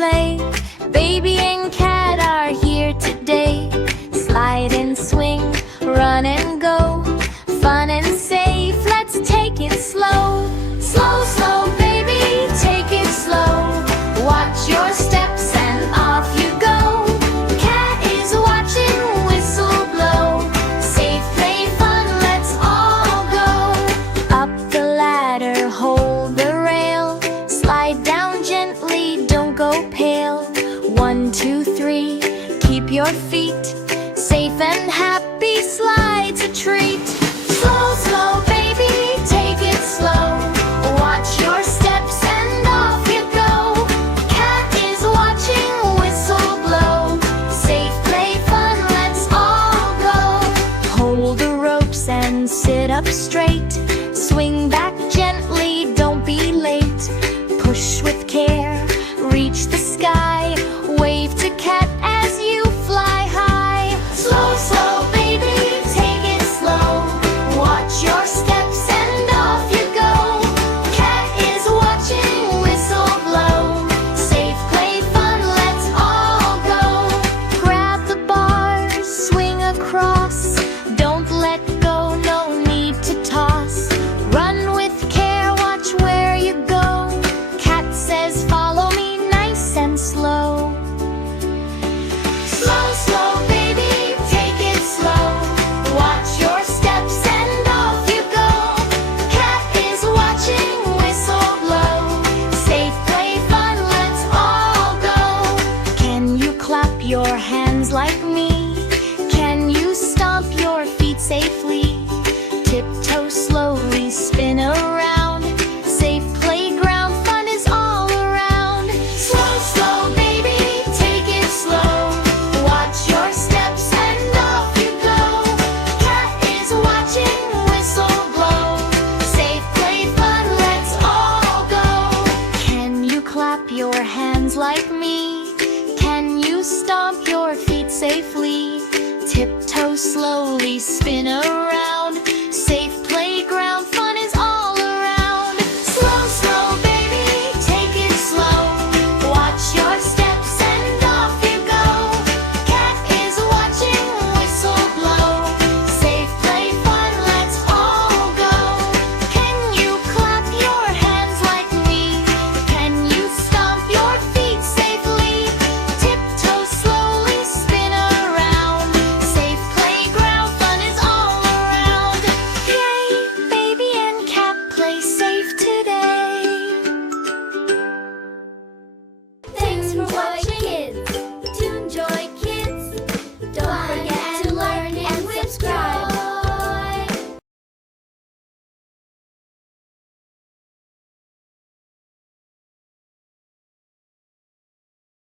play. Baby and cat are here today. Slide and swing, run and go. Fun and safe, let's take it slow. Slow, slow, baby, take it slow. Watch your steps and off you go. Cat is watching, whistle blow. Safe play fun, let's all go. Up the ladder, hold the rail. Slide down gently, don't go pale. 1, 2, 3, keep your feet safe and happy, slide's a treat. Slow, slow, baby, take it slow. Watch your steps and off you go. Cat is watching, whistle blow. Safe play fun, let's all go. Hold the ropes and sit up straight. Swing back gently, don't be late. Push with care, reach the sky. Wave to cat as you fly high. Slow, slow, baby, take it slow. Watch your steps and off you go. Cat is watching, whistle blow. Safe play fun, let's all go. Grab the bars, swing across. Don't let go, no need to toss. Run with care, watch where you go. Cat says follow me, nice and slow. Slow, slow, baby, take it slow. Watch your steps and off you go. Cat is watching, whistle blow. Safe play fun, let's all go. Can you clap your hands like me? Can you stomp your feet safely? Tiptoe slowly, spin around. Safe playground, fun is all around. Slow, slow, baby, take it slow. Watch your steps and off you go. Cat is watching, whistle blow. Safe play fun, let's all go. Can you clap your hands like me? Can you stomp your feet safely? Tiptoe slowly, spin around.